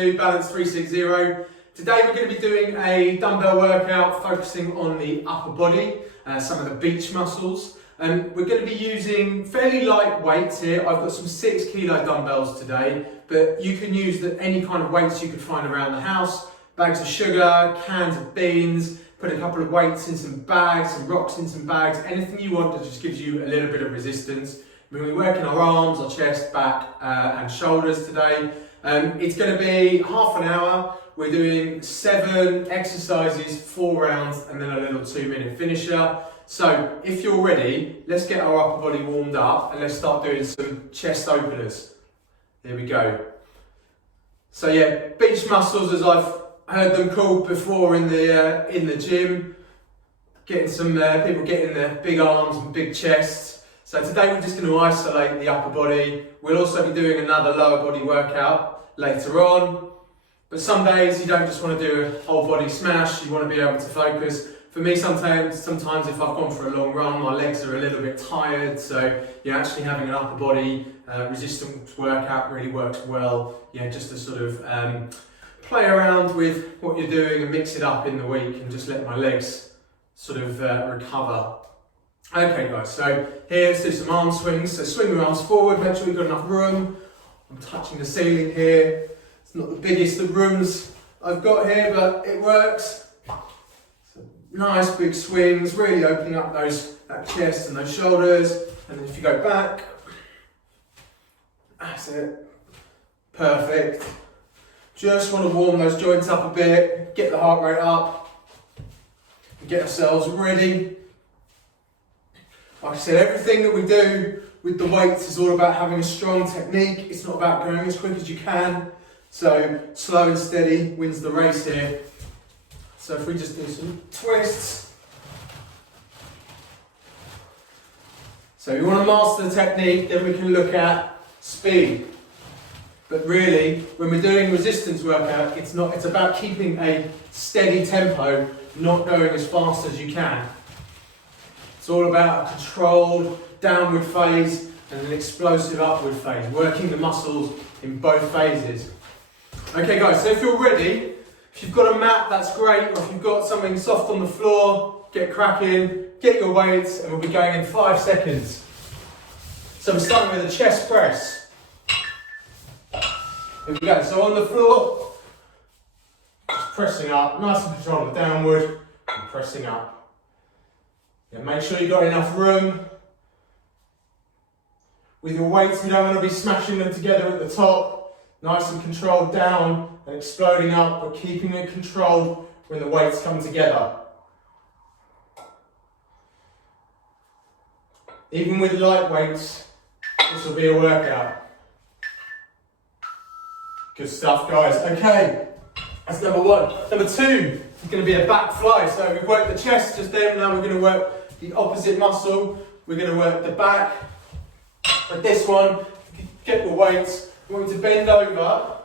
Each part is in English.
to BALANCE36ZERO. Today we're going to be doing a dumbbell workout focusing on the upper body, some of the beach muscles. We're going to be using fairly light weights here. I've got some 6 kilo dumbbells today, but you can use any kind of weights you could find around the house. Bags of sugar, cans of beans, put a couple of weights in some bags, some rocks in some bags, anything you want that just gives you a little bit of resistance. We're working our arms, our chest, back and shoulders today. It's going to be half an hour. We're doing 7 exercises, 4 rounds, and then a little 2-minute finisher. So if you're ready, let's get our upper body warmed up and let's start doing some chest openers. There we go. So yeah, beach muscles, as I've heard them called before in the gym. Getting some people getting their big arms and big chests. So today we're just going to isolate the upper body. We'll also be doing another lower body workout later on. But some days you don't just want to do a whole body smash, you want to be able to focus. For me, sometimes if I've gone for a long run, my legs are a little bit tired, so actually having an upper body resistance workout really works well. Just to sort of play around with what you're doing and mix it up in the week and just let my legs sort of recover. Okay guys, so here let's do some arm swings. So swing your arms forward, make sure you've got enough room. I'm touching the ceiling here. It's not the biggest of rooms I've got here, but it works. So nice big swings, really opening up that chest and those shoulders. And then if you go back, that's it. Perfect. Just want to warm those joints up a bit, get the heart rate up, and get ourselves ready. Like I said, everything that we do with the weights is all about having a strong technique. It's not about going as quick as you can. So slow and steady wins the race here. So if we just do some twists. So you want to master the technique, then we can look at speed. But really, when we're doing resistance workout, it's about keeping a steady tempo, not going as fast as you can. It's all about a controlled downward phase and an explosive upward phase, working the muscles in both phases. Okay guys, so if you're ready, if you've got a mat, that's great, or if you've got something soft on the floor, get cracking, get your weights, and we'll be going in 5 seconds. So we're starting with a chest press. Here we go, so on the floor, just pressing up, nice and controlled downward, and pressing up. Make sure you've got enough room. With your weights, we don't want to be smashing them together at the top. Nice and controlled down and exploding up, but keeping it controlled when the weights come together. Even with light weights, this will be a workout. Good stuff, guys. Okay, that's number 1. Number 2 is going to be a back fly. So we've worked the chest just then, now we're going to work the opposite muscle. We're going to work the back. But this one, get your weights. You want you to bend over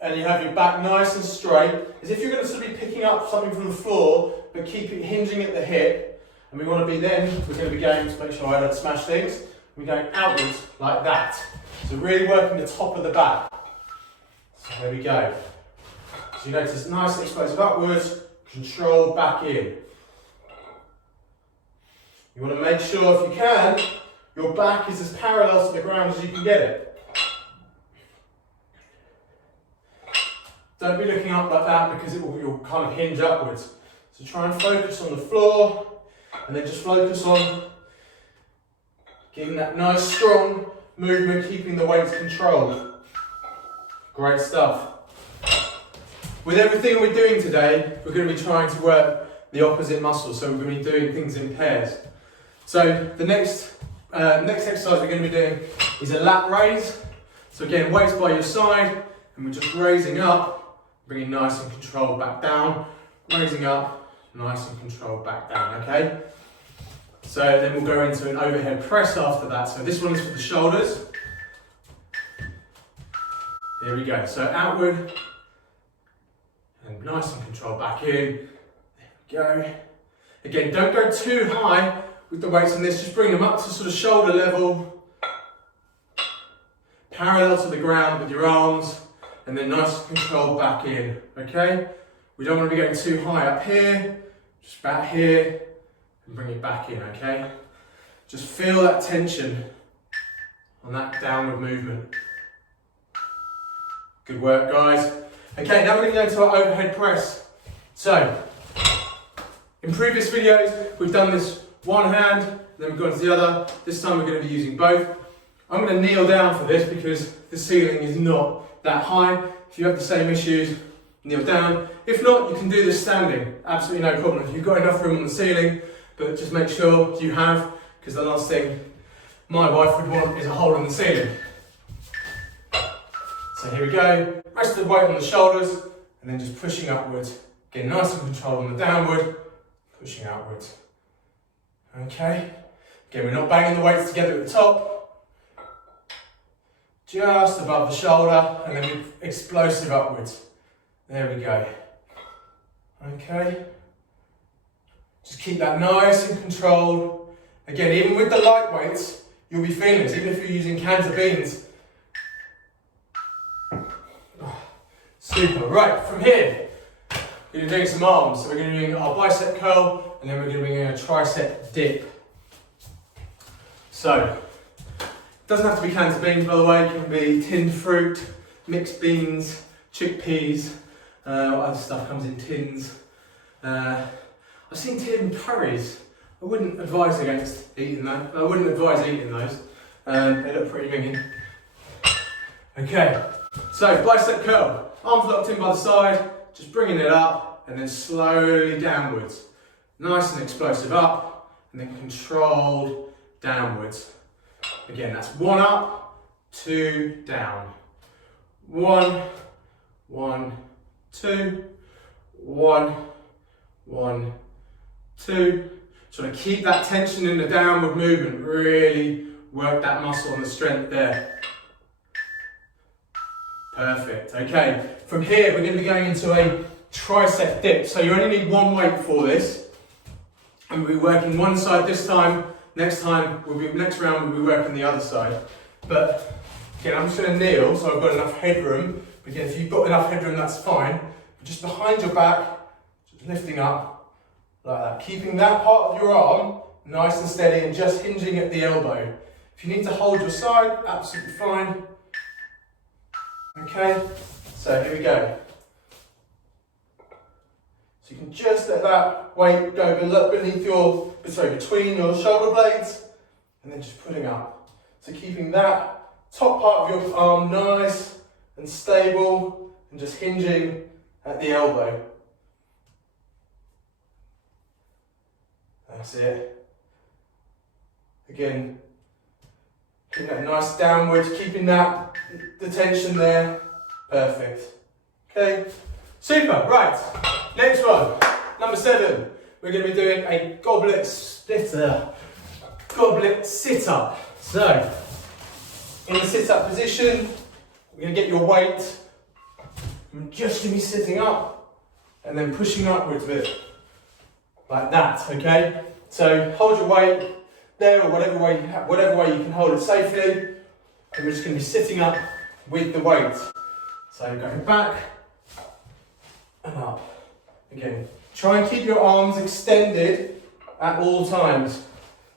and you have your back nice and straight, as if you're going to sort of be picking up something from the floor, but keep it hinging at the hip. And we want to be we're going to be going to make sure I don't smash things. We're going outwards like that. So really working the top of the back. So there we go. So you notice nice and explosive upwards, control back in. You want to make sure, if you can, your back is as parallel to the ground as you can get it. Don't be looking up like that because you'll kind of hinge upwards. So try and focus on the floor and then just focus on getting that nice strong movement, keeping the weights controlled. Great stuff. With everything we're doing today, we're going to be trying to work the opposite muscle, so we're going to be doing things in pairs. So the next exercise we're going to be doing is a lat raise. So again, weights by your side, and we're just raising up, bringing nice and controlled back down, raising up, nice and controlled back down, okay? So then we'll go into an overhead press after that. So this one is for the shoulders. Here we go, so outward, and nice and controlled back in. There we go. Again, don't go too high with the weights on this, just bring them up to sort of shoulder level, parallel to the ground with your arms, and then nice and controlled back in, okay? We don't want to be going too high up here, just about here, and bring it back in, okay? Just feel that tension on that downward movement. Good work, guys. Okay, now we're going to go into our overhead press. So, in previous videos, we've done this one hand, then we've gone to the other. This time we're going to be using both. I'm going to kneel down for this because the ceiling is not that high. If you have the same issues, kneel down. If not, you can do this standing. Absolutely no problem. If you've got enough room on the ceiling, but just make sure you have, because the last thing my wife would want is a hole in the ceiling. So here we go. Rest of the weight on the shoulders, and then just pushing upwards. Get nice and controlled on the downward, pushing outwards. Okay. Again, we're not banging the weights together at the top. Just above the shoulder, and then explosive upwards. There we go. Okay. Just keep that nice and controlled. Again, even with the light weights, you'll be feeling this, even if you're using cans of beans. Super. Right, from here, we're going to be doing some arms. So we're going to be doing our bicep curl, and then we're going to be doing a tricep dip. So, it doesn't have to be cans of beans, by the way. It can be tinned fruit, mixed beans, chickpeas. Other stuff comes in tins. I've seen tinned curries. I wouldn't advise against eating that. I wouldn't advise eating those. They look pretty minging. Okay, so bicep curl. Arms locked in by the side, just bringing it up and then slowly downwards. Nice and explosive up and then controlled downwards. Again, that's 1 up, 2 down. 1, 1, 2, 1, 1, 2. So to keep that tension in the downward movement, really work that muscle and the strength there. Perfect. Okay, from here we're going to be going into a tricep dip. So you only need one weight for this, and we'll be working one side this time. Next round we'll be working the other side. But again, I'm just going to kneel so I've got enough headroom. Again, if you've got enough headroom, that's fine. But just behind your back, just lifting up like that, keeping that part of your arm nice and steady and just hinging at the elbow. If you need to hold your side, absolutely fine. Okay, so here we go. So you can just let that weight go between your shoulder blades, and then just putting up. So keeping that top part of your arm nice and stable, and just hinging at the elbow. That's it. Again, keeping that nice downward, keeping that the tension there. Perfect. Okay, super. Right, next one, number 7. We're going to be doing a goblet sit-up. So, in the sit-up position, we're going to get your weight. You're just going to be sitting up and then pushing upwards with it, like that. Okay. So hold your weight there, or whatever way you can hold it safely. And we're just going to be sitting up with the weight. So going back and up. Again, try and keep your arms extended at all times.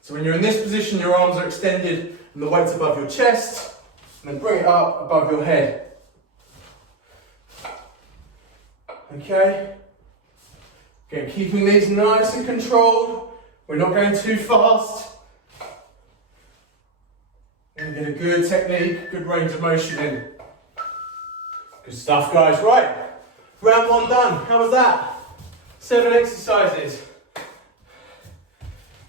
So when you're in this position, your arms are extended and the weight's above your chest, and then bring it up above your head. Okay. Again, keeping these nice and controlled. We're not going too fast. And get a good technique, good range of motion in. Good stuff, guys. Right, round 1 done. How was that? 7 exercises.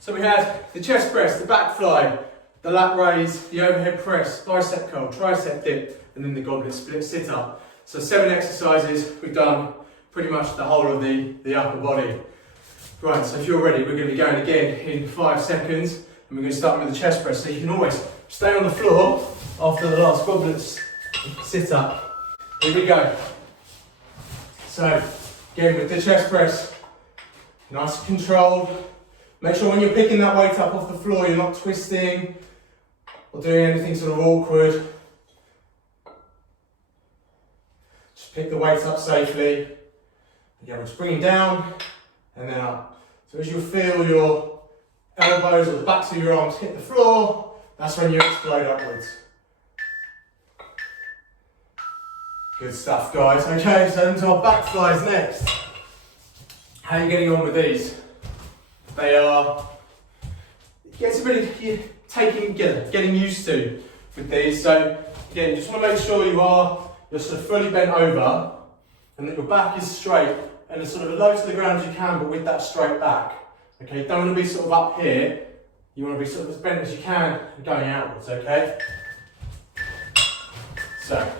So we had the chest press, the back fly, the lat raise, the overhead press, bicep curl, tricep dip, and then the goblet split sit up. So 7 exercises. We've done pretty much the whole of the upper body. Right, so if you're ready, we're going to be going again in 5 seconds, and we're going to start with the chest press. So you can always stay on the floor after the last goblet sit up. Here we go. So, again with the chest press, nice and controlled. Make sure when you're picking that weight up off the floor, you're not twisting or doing anything sort of awkward. Just pick the weights up safely. Again, we're just bringing down and then up. So as you feel your elbows or the backs of your arms hit the floor, that's when you explode upwards. Good stuff, guys. Okay, so into our back flies next. How are you getting on with these? They are, it's a bit of getting used to with these. So again, you just want to make sure you're sort of fully bent over and that your back is straight and as sort of low to the ground as you can, but with that straight back. Okay, you don't want to be sort of up here. You want to be sort of as bent as you can and going outwards, okay? So,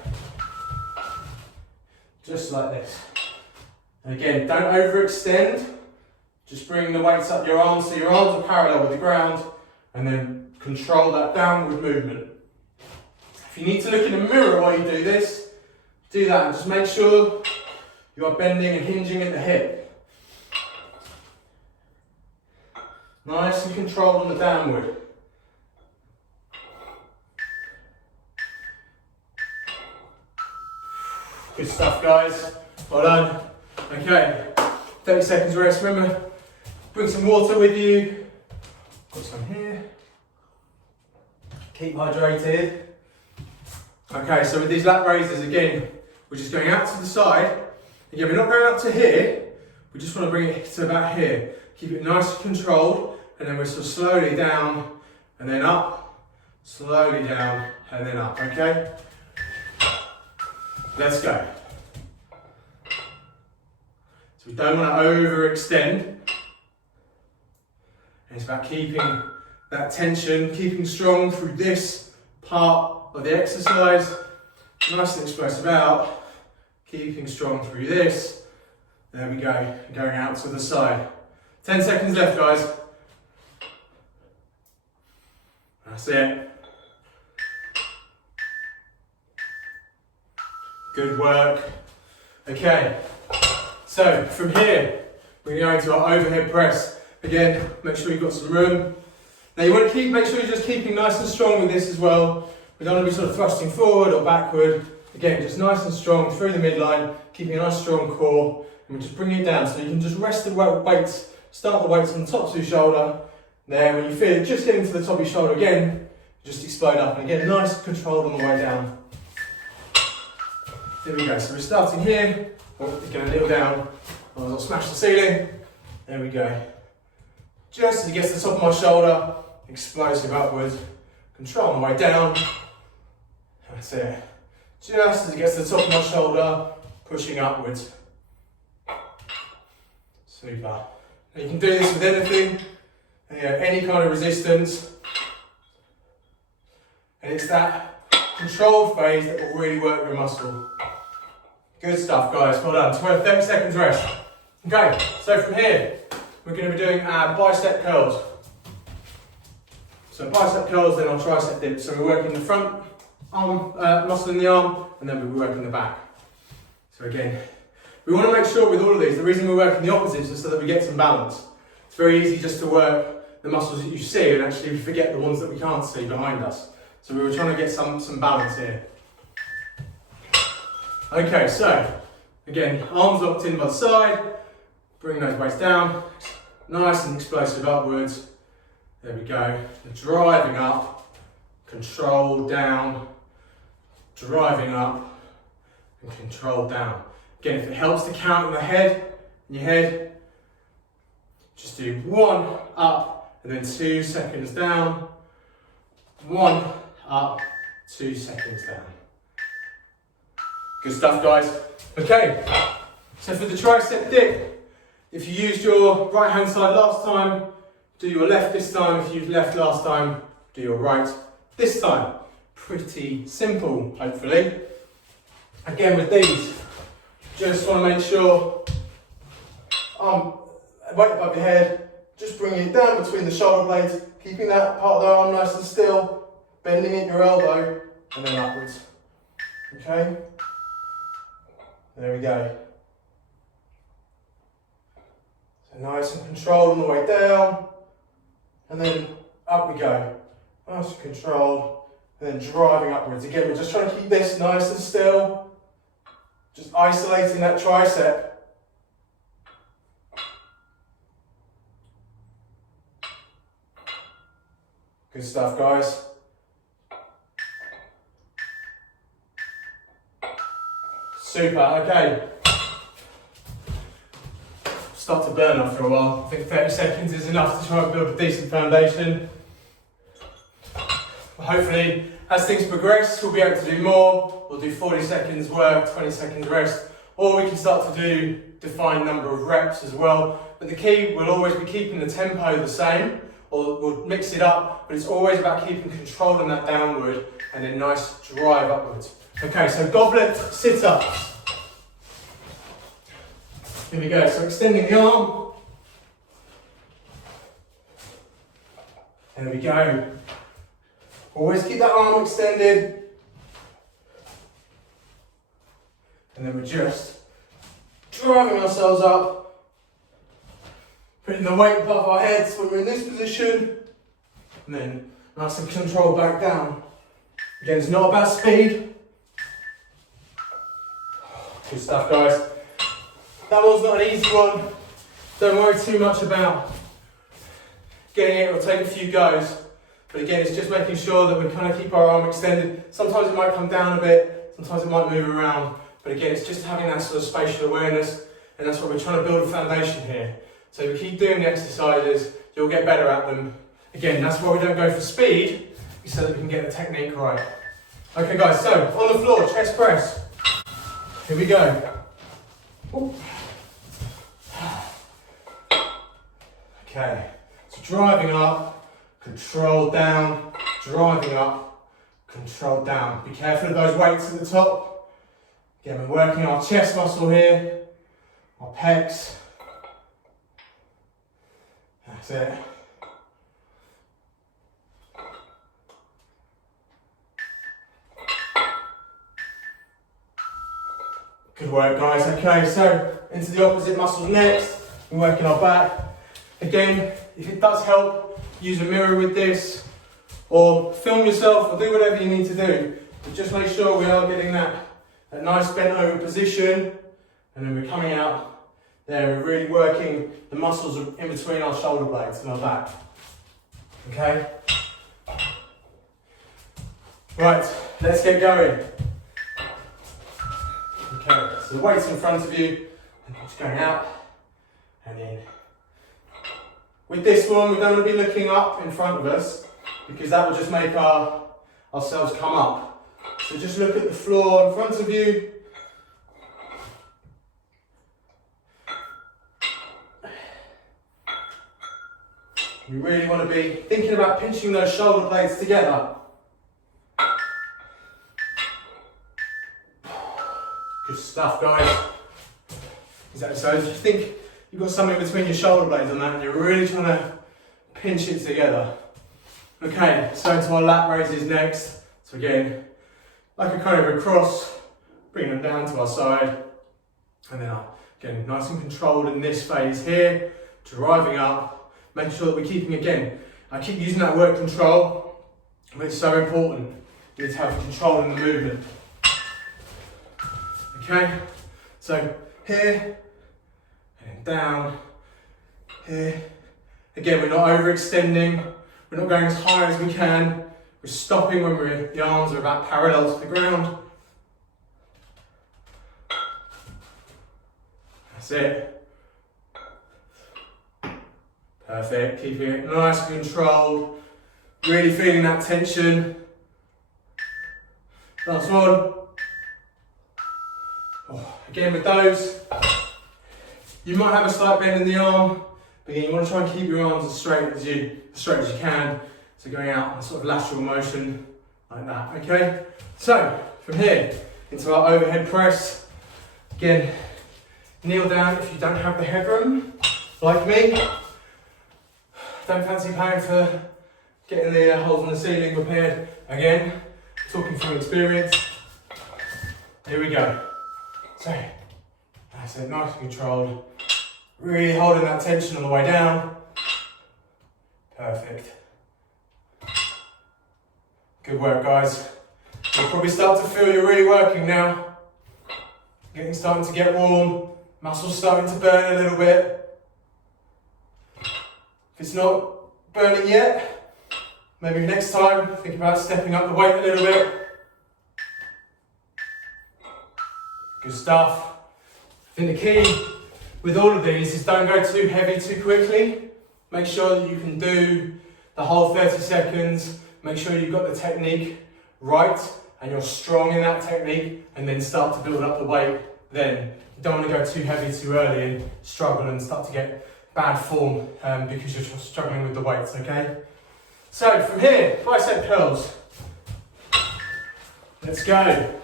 just like this. And again, don't overextend. Just bring the weights up your arms so your arms are parallel with the ground and then control that downward movement. If you need to look in a mirror while you do this, do that and just make sure you are bending and hinging at the hip. Nice and controlled on the downward. Good stuff, guys. Well done. Okay, 30 seconds rest. Remember, bring some water with you. Got some here. Keep hydrated. Okay, so with these lat raises, again, we're just going out to the side. Again, we're not going up to here. We just want to bring it to about here. Keep it nice and controlled, and then we're sort of slowly down, and then up, slowly down, and then up, okay? Let's go. So we don't want to overextend. And it's about keeping that tension, keeping strong through this part of the exercise. Nice and explosive out, keeping strong through this. There we go, going out to the side. 10 seconds left, guys. That's it. Good work. Okay, so from here, we're going to our overhead press. Again, make sure you've got some room. Now you want to make sure you're just keeping nice and strong with this as well. We don't want to be sort of thrusting forward or backward. Again, just nice and strong through the midline, keeping a nice strong core. And we're just bringing it down so you can just rest the weights, start the weights on the top of your shoulder. Then when you feel it just getting to the top of your shoulder again, just explode up. And again, nice and controlled on the way down. There we go, so we're starting here. Oh, we're going to kneel down. I'll smash the ceiling. There we go. Just as it gets to the top of my shoulder, explosive upwards. Control on the way down. That's it. Just as it gets to the top of my shoulder, pushing upwards. Super. Now you can do this with anything, any kind of resistance. And it's that controlled phase that will really work your muscle. Good stuff, guys. Well done. 30 seconds rest. Okay, so from here, we're going to be doing our bicep curls. So bicep curls, then our tricep dips. So we're working the front arm, muscle in the arm, and then we're working the back. So again, we want to make sure with all of these, the reason we're working the opposites is so that we get some balance. It's very easy just to work the muscles that you see and actually we forget the ones that we can't see behind us. So we were trying to get some balance here. Okay, so again, arms locked in by the side, bring those weights down, nice and explosive upwards. There we go, driving up, control down, driving up, and control down. Again, if it helps to count in your head, just do 1 up and then 2 seconds down, 1 up, 2 seconds down. Good stuff, guys. Okay, so for the tricep dip, if you used your right hand side last time, do your left this time. If you used left last time, do your right this time. Pretty simple, hopefully. Again, with these, just want to make sure weight above your head, just bringing it down between the shoulder blades, keeping that part of the arm nice and still, bending at your elbow, and then upwards. Okay? There we go. So nice and controlled on the way down, and then up we go. Nice and controlled, and then driving upwards. Again, we're just trying to keep this nice and still. Just isolating that tricep. Good stuff, guys. Super, okay. Start to burn after a while. I think 30 seconds is enough to try and build a decent foundation. Hopefully, as things progress, we'll be able to do more. We'll do 40 seconds work, 20 seconds rest, or we can start to do defined number of reps as well. But the key will always be keeping the tempo the same, or we'll mix it up, but it's always about keeping control on that downward and then nice drive upwards. Okay, so goblet sit-ups. Here we go, so extending the arm. There we go. Always keep that arm extended. And then we're just driving ourselves up, putting the weight above our heads when we're in this position, and then nice and controlled back down. Again, it's not about speed. Good stuff, guys. That one's not an easy one. Don't worry too much about getting it. It'll take a few goes. But again, it's just making sure that we kind of keep our arm extended. Sometimes it might come down a bit, sometimes it might move around. But again, it's just having that sort of spatial awareness, and that's what we're trying to build a foundation here. So if we keep doing the exercises, you'll get better at them. Again, that's why we don't go for speed, so that we can get the technique right. Okay guys, so on the floor, chest press. Here we go. Ooh. Okay, so driving up, control down, driving up, control down. Be careful of those weights at the top. Again, we're working our chest muscle here, our pecs. That's it. Good work, guys. Okay, so into the opposite muscles next. We're working our back. Again, if it does help, use a mirror with this, or film yourself, or do whatever you need to do. But just make sure we are getting that nice bent over position, and then we're coming out there. We're really working the muscles in between our shoulder blades and our back. Okay? Right, let's get going. Okay, so the weight's in front of you, and just going out and in. With this one, we don't want to be looking up in front of us, because that will just make ourselves come up. So just look at the floor in front of you. You really want to be thinking about pinching those shoulder blades together. Good stuff, guys. Exactly. So if you think you've got something between your shoulder blades on that, and you're really trying to pinch it together. Okay, so into our lat raises next. So again, like a kind of a cross, bring them down to our side, and then up. Again, nice and controlled in this phase here, driving up, making sure that we're keeping, again, I keep using that word control, but it's so important. You need to have control in the movement. Okay, so here, and down, here. Again, we're not overextending, we're not going as high as we can, we're stopping when the arms are about parallel to the ground. That's it. Perfect, keeping it nice and controlled, really feeling that tension. Last one. Oh, again with those, you might have a slight bend in the arm, but again, you want to try and keep your arms as straight as you can. So going out in sort of lateral motion like that, okay? So from here into our overhead press. Again, kneel down if you don't have the headroom, like me. Don't fancy paying for getting the holes in the ceiling repaired. Again, talking from experience. Here we go. So, that's it, nice and controlled. Really holding that tension on the way down. Perfect. Good work, guys. You'll probably start to feel you're really working now. Starting to get warm, muscles starting to burn a little bit. If it's not burning yet, maybe next time think about stepping up the weight a little bit. Good stuff. I think the key with all of these is don't go too heavy too quickly. Make sure that you can do the whole 30 seconds. Make sure you've got the technique right and you're strong in that technique, and then start to build up the weight then. You don't want to go too heavy too early and struggle and start to get bad form because you're struggling with the weights, okay? So from here, bicep curls. Let's go.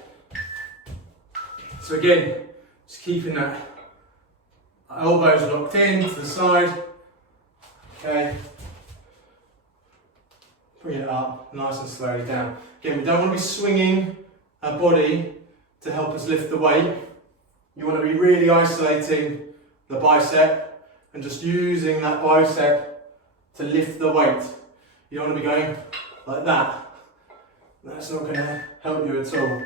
So again, just keeping that elbows locked in to the side. Okay. Bring it up nice and slowly down. Again, we don't want to be swinging our body to help us lift the weight. You want to be really isolating the bicep and just using that bicep to lift the weight. You don't want to be going like that. That's not going to help you at all.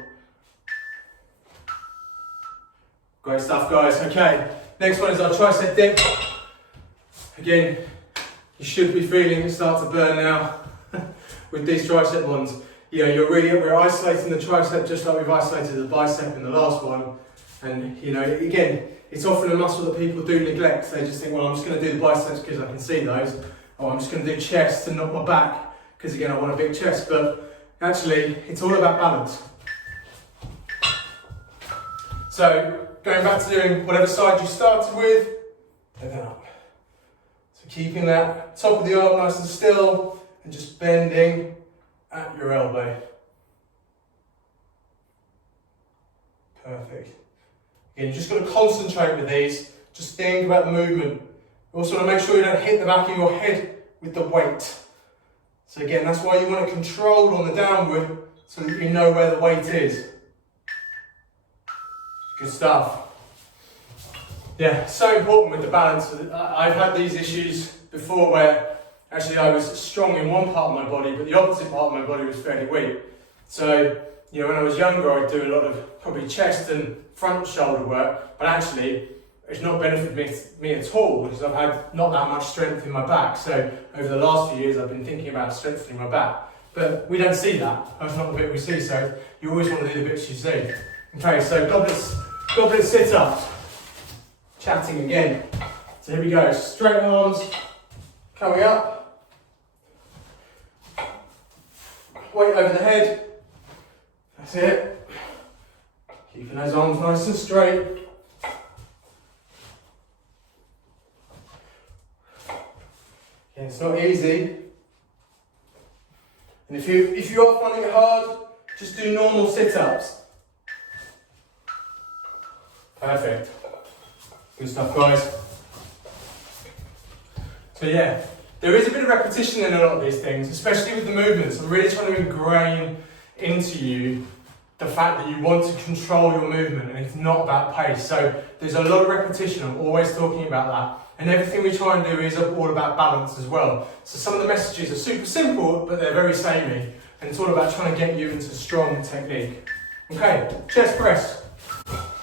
Great stuff, guys. Okay, next one is our tricep dip. Again, you should be feeling it start to burn now with these tricep ones. You know, we're isolating the tricep just like we've isolated the bicep in the last one. And you know, again, it's often a muscle that people do neglect. They just think, well, I'm just going to do the biceps because I can see those. Or I'm just going to do chest and not my back because again, I want a big chest. But actually, it's all about balance. So, going back to doing whatever side you started with, take that up. So keeping that top of the arm nice and still and just bending at your elbow. Perfect. Again, you're just going to concentrate with these. Just think about the movement. You also want to make sure you don't hit the back of your head with the weight. So again, that's why you want to control on the downward so that you know where the weight is. Good stuff. Yeah, so important with the balance. I've had these issues before where actually I was strong in one part of my body, but the opposite part of my body was fairly weak. So, you know, when I was younger, I'd do a lot of probably chest and front shoulder work, but actually it's not benefited me at all because I've had not that much strength in my back. So over the last few years, I've been thinking about strengthening my back, but we don't see that. That's not the bit we see. So you always want to do the bits you see. Okay, so goblet sit-ups. Chatting again. So here we go. Straight arms coming up. Weight over the head. That's it. Keeping those arms nice and straight. Okay, it's not easy. And if you are finding it hard, just do normal sit-ups. Perfect. Good stuff, guys. So yeah, there is a bit of repetition in a lot of these things, especially with the movements. I'm really trying to ingrain into you the fact that you want to control your movement and it's not about pace. So there's a lot of repetition. I'm always talking about that. And everything we try and do is all about balance as well. So some of the messages are super simple, but they're very samey. And it's all about trying to get you into strong technique. Okay, chest press.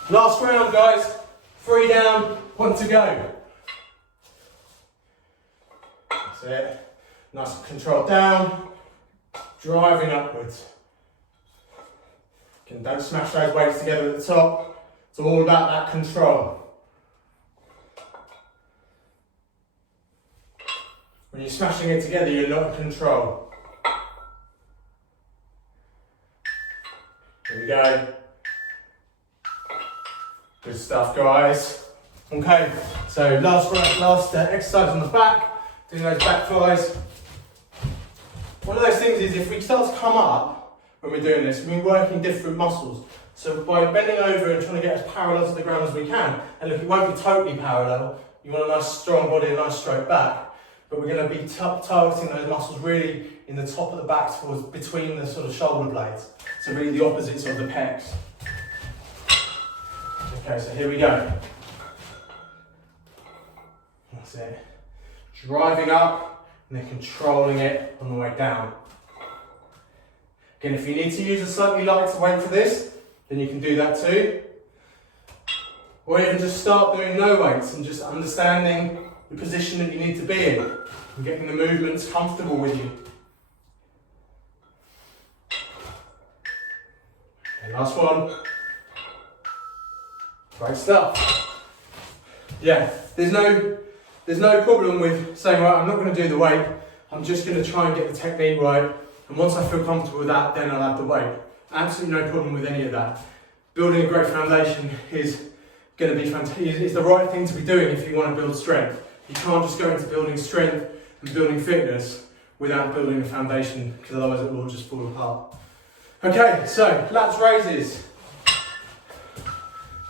Last round, guys. 3 down, 1 to go. That's it. Nice and control down, driving upwards. Again, don't smash those weights together at the top. It's all about that control. When you're smashing it together, you're not in control. Here we go. Good stuff, guys. Okay, so last exercise on the back, doing those back flies. One of those things is if we start to come up when we're doing this, we're working different muscles. So by bending over and trying to get as parallel to the ground as we can, and look, it won't be totally parallel, you want a nice strong body, a nice straight back, but we're going to be targeting those muscles really in the top of the back towards between the sort of shoulder blades. So really the opposites of the pecs. Okay, so here we go. That's it. Driving up and then controlling it on the way down. Again, if you need to use a slightly lighter weight for this, then you can do that too. Or even just start doing no weights and just understanding the position that you need to be in and getting the movements comfortable with you. Okay, last one. Great stuff. Yeah, there's no problem with saying, right, I'm not going to do the weight, I'm just going to try and get the technique right, and once I feel comfortable with that, then I'll add the weight. Absolutely no problem with any of that. Building a great foundation is going to be fantastic. It's the right thing to be doing if you want to build strength. You can't just go into building strength and building fitness without building a foundation, because otherwise it will just fall apart. Okay, so lats raises.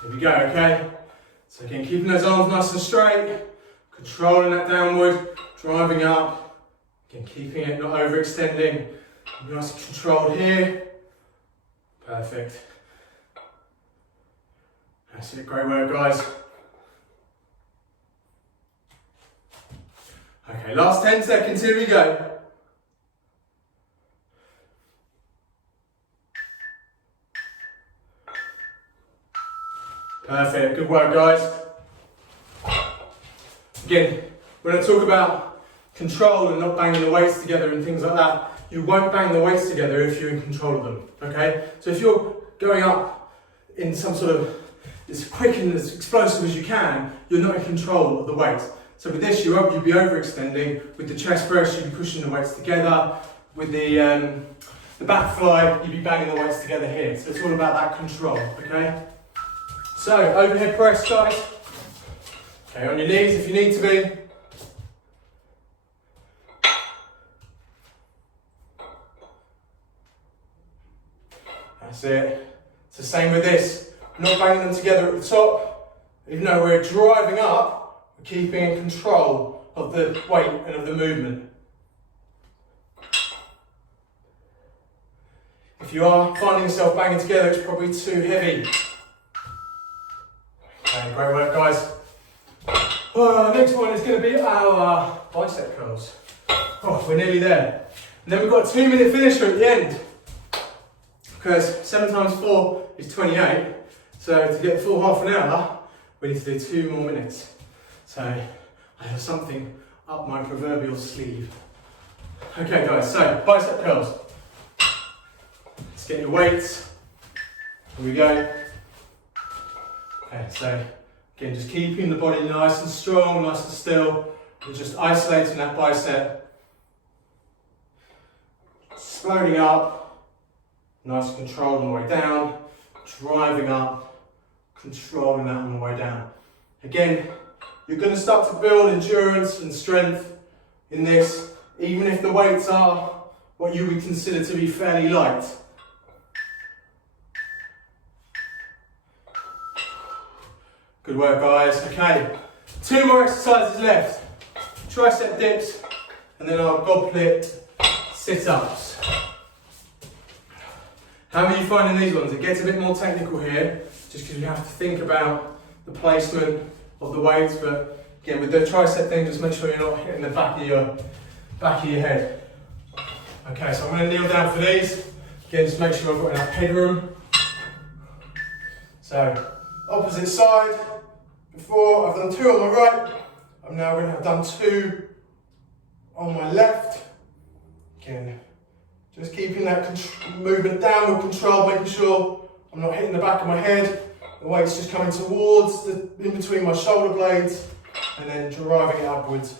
Here we go, okay? So again, keeping those arms nice and straight, controlling that downward, driving up, again, keeping it not overextending, nice and controlled here. Perfect. That's it, great work, guys. Okay, last 10 seconds, here we go. Perfect, good work, guys. Again, when I talk about control and not banging the weights together and things like that, you won't bang the weights together if you're in control of them, okay? So if you're going up in some sort of as quick and as explosive as you can, you're not in control of the weights. So with this, you'd be overextending. With the chest press, you'd be pushing the weights together. With the back fly, you'd be banging the weights together here. So it's all about that control, okay? So, overhead press, guys. Okay, on your knees if you need to be. That's it. It's the same with this. We're not banging them together at the top. Even though we're driving up, we're keeping in control of the weight and of the movement. If you are finding yourself banging together, it's probably too heavy. Okay, great work, guys. Next one is going to be our bicep curls. Oh, we're nearly there. And then we've got a 2-minute finisher at the end. Because 7 times 4 is 28. So to get the full half an hour, we need to do 2 more minutes. So I have something up my proverbial sleeve. Okay, guys, so bicep curls. Let's get your weights. Here we go. Okay, so again, just keeping the body nice and strong, nice and still, and just isolating that bicep. Exploding up, nice and controlled on the way down, driving up, controlling that on the way down. Again, you're going to start to build endurance and strength in this, even if the weights are what you would consider to be fairly light. Good work, guys. Okay, 2 more exercises left. Tricep dips, and then our goblet sit-ups. How are you finding these ones? It gets a bit more technical here, just because you have to think about the placement of the weights, but again, with the tricep thing, just make sure you're not hitting the back of your head. Okay, so I'm going to kneel down for these. Again, just make sure I've got enough headroom. So, opposite side. Before I've done 2 on my right, I'm now going to have done 2 on my left. Again, just keeping that movement down with control, making sure I'm not hitting the back of my head. The weight's just coming towards, in between my shoulder blades, and then driving it upwards.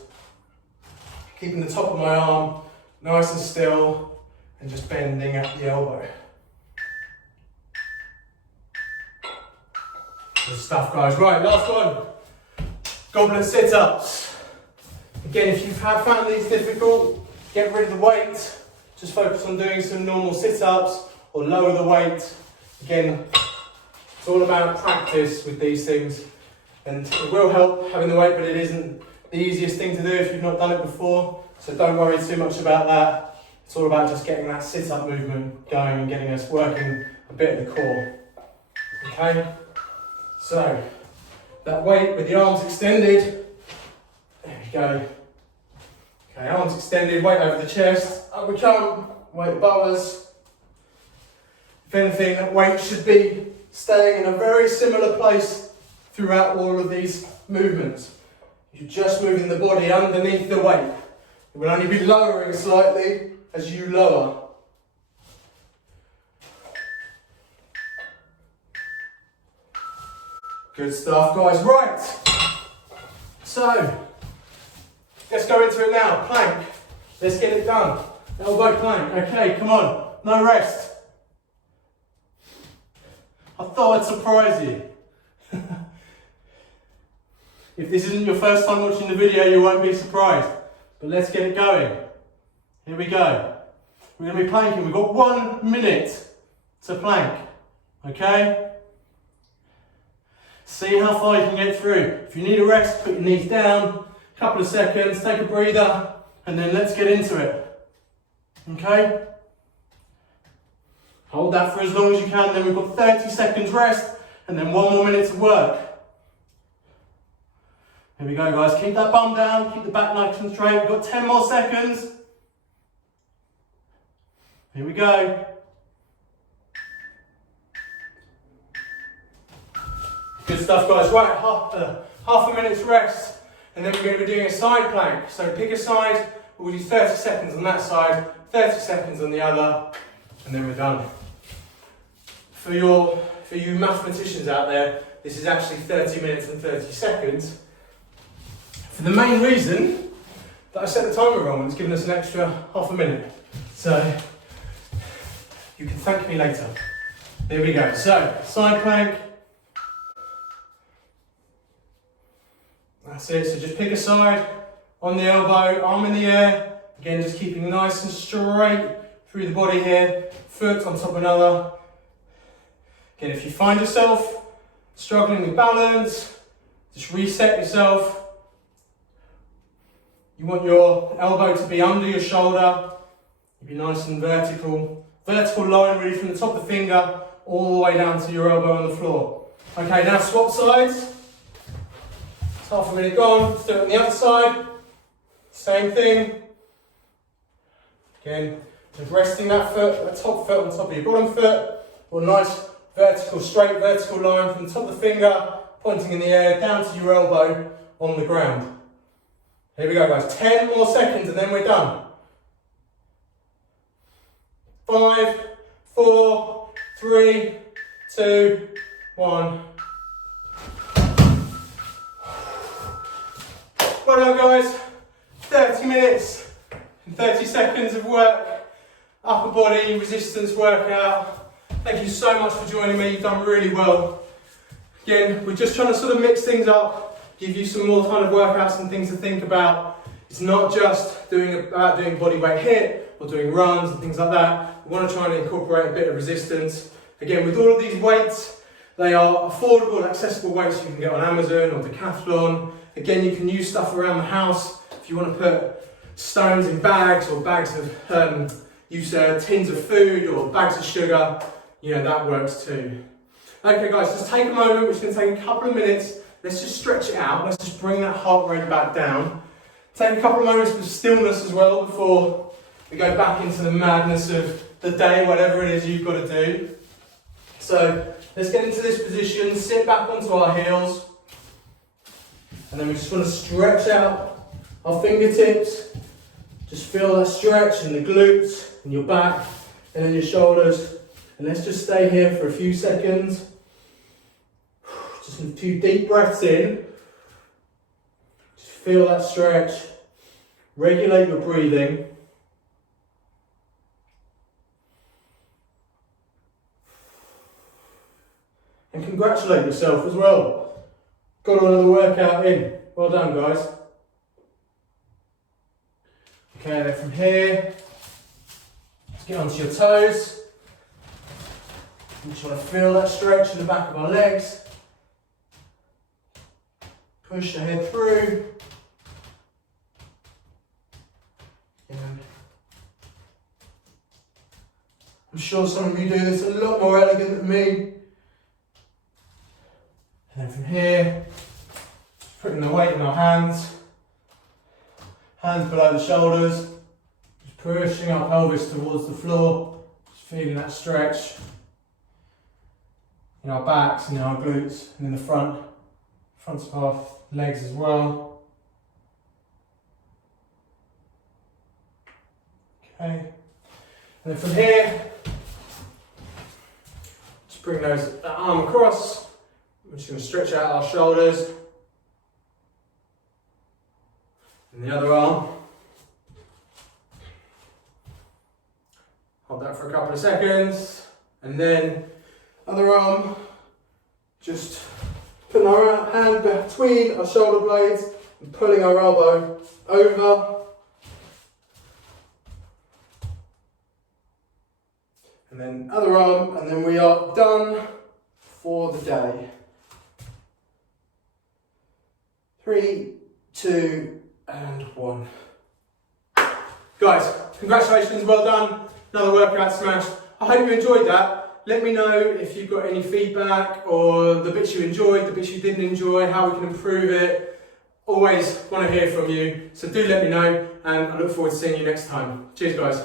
Keeping the top of my arm nice and still, and just bending at the elbow. Good stuff, guys. Right, last one. Goblet sit-ups. Again, if you have found these difficult, get rid of the weight. Just focus on doing some normal sit-ups or lower the weight. Again, it's all about practice with these things. And it will help having the weight, but it isn't the easiest thing to do if you've not done it before. So don't worry too much about that. It's all about just getting that sit-up movement going and getting us working a bit of the core. Okay? So, that weight with the arms extended, there we go. Okay, arms extended, weight over the chest, up we come, weight above us. If anything, that weight should be staying in a very similar place throughout all of these movements. You're just moving the body underneath the weight. It will only be lowering slightly as you lower. Good stuff, guys. Right. So, let's go into it now. Plank. Let's get it done. Elbow plank. Okay, come on. No rest. I thought I'd surprise you. If this isn't your first time watching the video, you won't be surprised. But let's get it going. Here we go. We're going to be planking. We've got 1 minute to plank. Okay? See how far you can get through. If you need a rest, put your knees down. A couple of seconds, take a breather, and then let's get into it. Okay? Hold that for as long as you can, then we've got 30 seconds rest, and then 1 more minute of work. Here we go, guys. Keep that bum down, keep the back nice and straight. We've got 10 more seconds. Here we go. Good stuff, guys. Right, half a minute's rest, and then we're going to be doing a side plank. So pick a side, we'll do 30 seconds on that side, 30 seconds on the other, and then we're done. For you mathematicians out there, this is actually 30 minutes and 30 seconds. For the main reason that I set the timer wrong, and it's given us an extra half a minute. So you can thank me later. There we go. So side plank. That's it. So just pick a side on the elbow, arm in the air. Again, just keeping nice and straight through the body here. Foot on top of another. Again, if you find yourself struggling with balance, just reset yourself. You want your elbow to be under your shoulder. Be nice and vertical. Vertical line really from the top of the finger all the way down to your elbow on the floor. Okay, now swap sides. It's half a minute gone. Let's do it on the other side. Same thing. Again, just resting that foot, that top foot on top of your bottom foot. Or a nice vertical, straight vertical line from the top of the finger, pointing in the air, down to your elbow on the ground. Here we go, guys. 10 more seconds and then we're done. 5, 4, 3, 2, 1. Well done, guys. 30 minutes and 30 seconds of work. Upper body resistance workout. Thank you so much for joining me. You've done really well. Again, we're just trying to sort of mix things up, give you some more kind of workouts and things to think about. It's not just doing body weight hit or doing runs and things like that. We want to try and incorporate a bit of resistance. Again, with all of these weights, they are affordable and accessible weights you can get on Amazon or Decathlon. Again, you can use stuff around the house. If you want to put stones in bags or bags of, use tins of food or bags of sugar, you know, that works too. Okay guys, just take a moment, we're just going to take a couple of minutes, let's just stretch it out, let's just bring that heart rate back down. Take a couple of moments for stillness as well before we go back into the madness of the day, whatever it is you've got to do. So let's get into this position, sit back onto our heels, and then we just want to stretch out our fingertips. Just feel that stretch in the glutes, in your back, and in your shoulders. And let's just stay here for a few seconds. Just a few deep breaths in. Just feel that stretch. Regulate your breathing. And congratulate yourself as well. Got another workout in. Well done, guys. Okay, then from here, just get onto your toes. We just want to feel that stretch in the back of our legs. Push the head through. And I'm sure some of you do this a lot more elegant than me. And then from here, putting the weight in our hands. Hands below the shoulders. Just pushing our pelvis towards the floor. Just feeling that stretch in our backs and in our glutes and in the front front of our legs as well. Okay, and then from here, just bring that arm across. We're just going to stretch out our shoulders. And the other arm. Hold that for a couple of seconds. And then other arm, just putting our hand between our shoulder blades and pulling our elbow over. And then other arm, and then we are done for the day. 3, 2, and 1. Guys, congratulations, well done. Another workout smashed. I hope you enjoyed that. Let me know if you've got any feedback or the bits you enjoyed, the bits you didn't enjoy, how we can improve it. Always want to hear from you, so do let me know, and I look forward to seeing you next time. Cheers, guys.